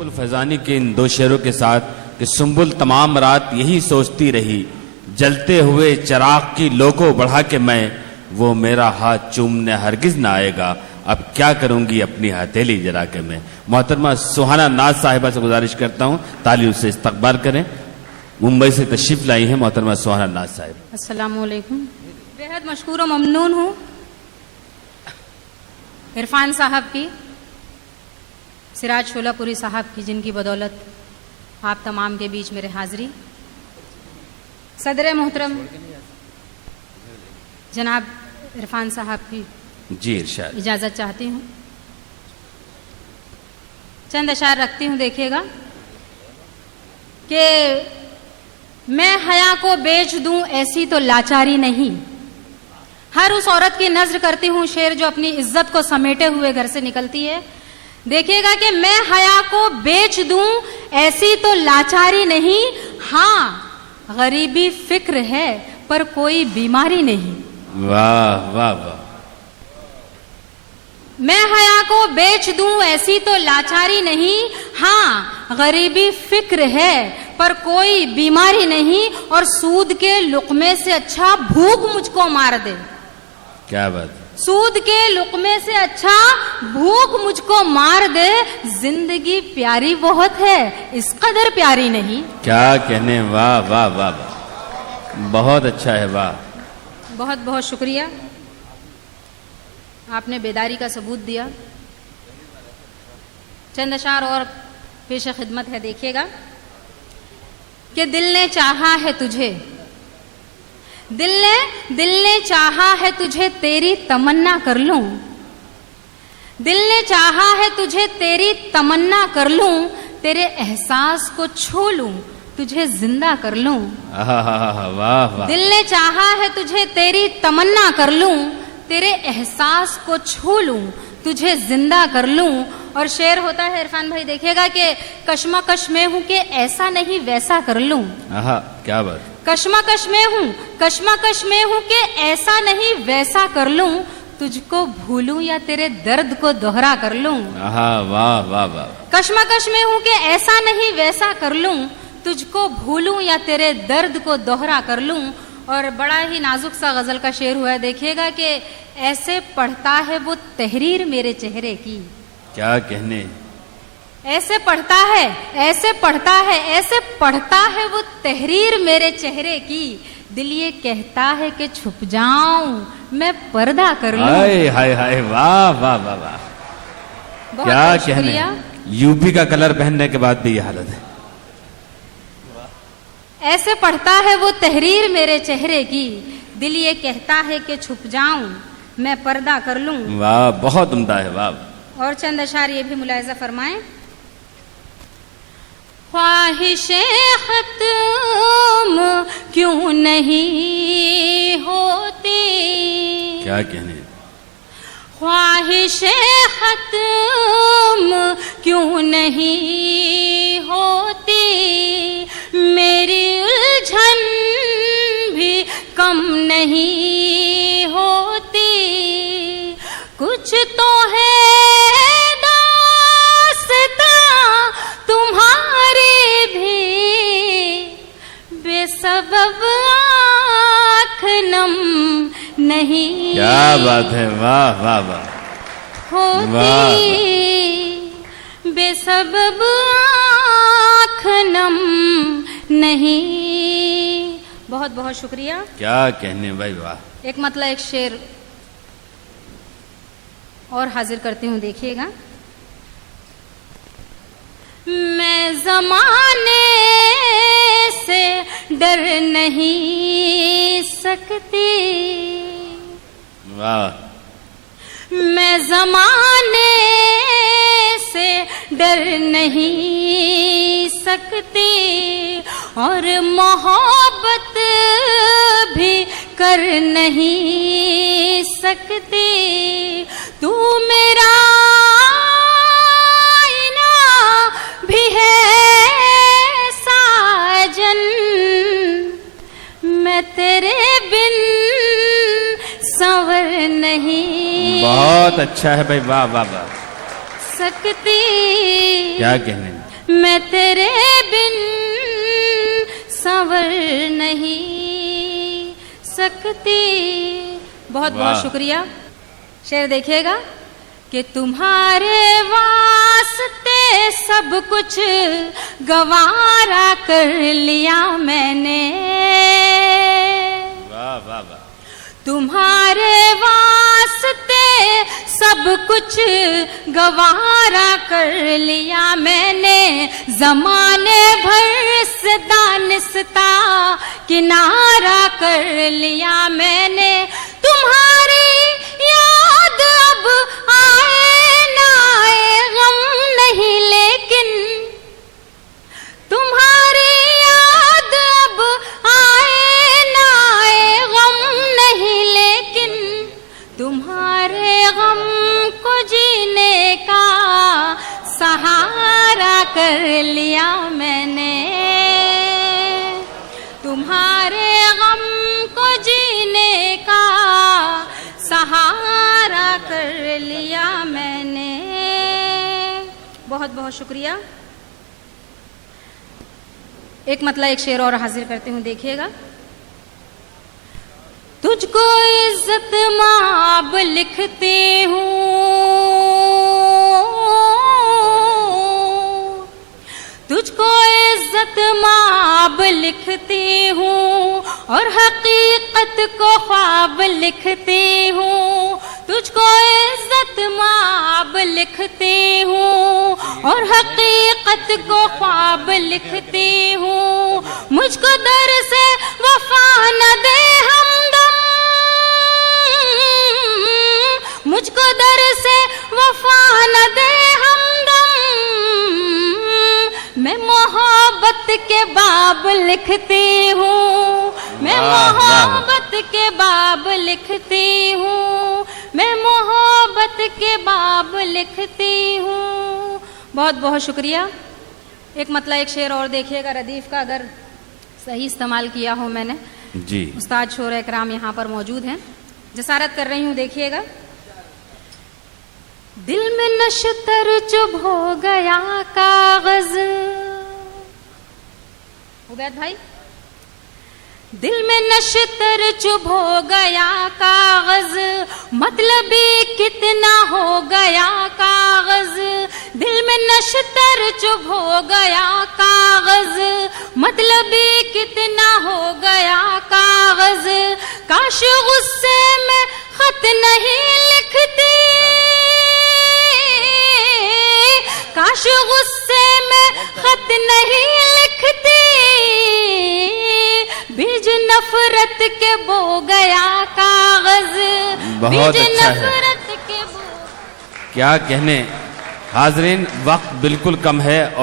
सुम्बुल फैजानी के इन दो शेरों के साथ कि सुम्बुल तमाम रात यही सोचती रही, जलते हुए चिराग की लो को बढ़ा के मैं, वो मेरा हाथ चूमने हरगिज ना आएगा, अब क्या करूंगी अपनी हथेली जरा के मैं। मोहतरमा सुहाना नाज साहिबा से गुजारिश करता हूं तालियों से इस्तकबाल करें। मुंबई से तशरीफ लाई हैं मोहतरमा सुहाना नाज साहिब। अस्सलाम वालेकुम। बेहद मशकूर और ममनून हूँ इरफान साहब की, सिराज शोलापुरी साहब की, जिनकी बदौलत आप तमाम के बीच मेरे हाजिरी। सदर मोहतरम जनाब इरफान साहब की जी इरशाद। इजाज़त चाहती हूँ, चंद अशार रखती हूँ। देखिएगा कि मैं हया को बेच दूं ऐसी तो लाचारी नहीं, हर उस औरत की नजर करती हूँ शेर जो अपनी इज्जत को समेटे हुए घर से निकलती है। देखिएगा कि मैं हया को बेच दूं ऐसी तो लाचारी नहीं, हाँ गरीबी फिक्र है पर कोई बीमारी नहीं। वाह वाह वाह। मैं हया को बेच दूं ऐसी तो लाचारी नहीं, हाँ गरीबी फिक्र है पर कोई बीमारी नहीं, और सूद के लुकमे से अच्छा भूख मुझको मार दे। क्या बात। सूद के लुकमे से अच्छा भूख मुझको मार दे, जिंदगी प्यारी बहुत है इस कदर प्यारी नहीं। क्या कहने, वाह वाह वाह वाह, बहुत अच्छा है, वाह। बहुत बहुत शुक्रिया, आपने बेदारी का सबूत दिया। चंद अशार और पेश खिदमत है। देखिएगा कि दिल ने चाहा है तुझे, दिल ने चाहा है तुझे तेरी तमन्ना कर लूं, दिल ने चाहा है तुझे तेरी तमन्ना कर लूं, तेरे एहसास को छू लूं तुझे जिंदा कर लूं। वाह वाह। दिल ने चाहा है तुझे तेरी तमन्ना कर लूं, तेरे एहसास को छू लूं तुझे जिंदा कर लूं। और शेर होता है इरफान भाई, देखिएगा कि कश्मकश में हूं कि ऐसा नहीं वैसा कर लूं। क्या बात। कश्मकश में हूं कि ऐसा नहीं वैसा कर लूं, तुझको भूलूं या तेरे दर्द को दोहरा कर लूं। वाह वाह वाह। कश्मकश में हूं कि ऐसा नहीं वैसा कर लूं, तुझको भूलूं या तेरे दर्द को दोहरा कर लूं। और बड़ा ही नाजुक सा गजल का शेर हुआ है। देखिएगा कि ऐसे पढ़ता है वो तहरीर मेरे चेहरे की। क्या कहने। ऐसे पढ़ता है, ऐसे पढ़ता है, ऐसे पढ़ता है वो तहरीर मेरे चेहरे की, दिल ये कहता है कि छुप जाऊं मैं पर्दा कर लूं। हाय हाय हाय, वाह वाह वाह वाह। क्या कहने, यूपी का कलर पहनने के बाद भी ये हालत है। ऐसे पढ़ता है वो तहरीर मेरे चेहरे की, दिल ये कहता है कि छुप जाऊं मैं पर्दा कर लूं। वाह, बहुत उम्दा है, वाह। और चंद अशार ये भी मुलाहिजा फरमाएं। ख्वाहिशें खत्म क्यों नहीं होती, क्या कहने। ख्वाहिशें खत्म क्यों नहीं होती, मेरी उलझन भी कम नहीं होती, कुछ तो है दास्तां तुम्हारी भी, बेसबब आँख नम नहीं। क्या बात है, वाह वाह वाह होती, बेसबब आँख नम नहीं। बहुत बहुत शुक्रिया। क्या कहने भाई, वाह। एक मतलब एक शेर और हाजिर करती हूँ, देखिएगा। मैं ज़माने से डर नहीं सकती, वाह। मैं ज़माने से डर नहीं सकती, और मोहब्बत भी कर नहीं सकती, तू मेरा आईना भी है साजन, मैं तेरे बिन संवर नहीं। बहुत अच्छा है भाई, वाह वाह वाह। सकती। क्या कहने। मैं तेरे बिन संवर नहीं सकती। बहुत बहुत वाह। शुक्रिया। शेर देखिएगा कि तुम्हारे वास्ते सब कुछ गवारा कर लिया मैंने, वाह वाह वाह। तुम्हारे वास्ते सब कुछ गवारा कर लिया मैंने, जमाने भर से दानिस्ता किनारा कर लिया मैंने। तुम्हारी याद अब आए ना आए गम नहीं, लेकिन तुम्हारी याद अब आए ना आए गम नहीं, लेकिन तुम्हारे गम को जीने का सहारा कर लिया मैंने, तुम्हारे गम को जीने का सहारा कर लिया मैंने। बहुत बहुत शुक्रिया। एक मतलब एक शेर और हाजिर करती हूं, देखिएगा। तुझको इज्जत माब लिखती हूँ, तुझको इज्जत माब लिखती हूँ और हकीकत को ख्वाब लिखती हूँ, तुझको इज्जत माब लिखती हूँ और हकीकत को ख्वाब लिखती हूँ। मुझको दर से वफा न दे हमदम, मुझको दर से वफा न दे हमदम, मैं मोहब्बत के बाब लिखती हूँ, मैं मोहब्बत के बाब लिखती हूँ, मैं मोहब्बत के बाब लिखती हूँ। बहुत बहुत शुक्रिया। एक मतलब एक शेर और देखिएगा रदीफ का, अगर सही इस्तेमाल किया हो मैंने। जी। उस्ताद शोर इकराम यहाँ पर मौजूद हैं, जसारत कर रही हूँ, देखिएगा। दिल में नशतर चुभ हो गया कागज, उबैद भाई, दिल में नशतर चुभ हो गया कागज, मतलबी कितना हो गया कागज, दिल में नशतर चुभ हो गया कागज, मतलबी कितना हो गया कागज। काश गुस्से में खत नहीं लिखती, काश गुस्से में खत नहीं लिखती, बीज नफरत के बो गया कागज, बहुत बीज अच्छा है। नफरत के बो। क्या कहने हाजरीन, वक्त बिल्कुल कम है।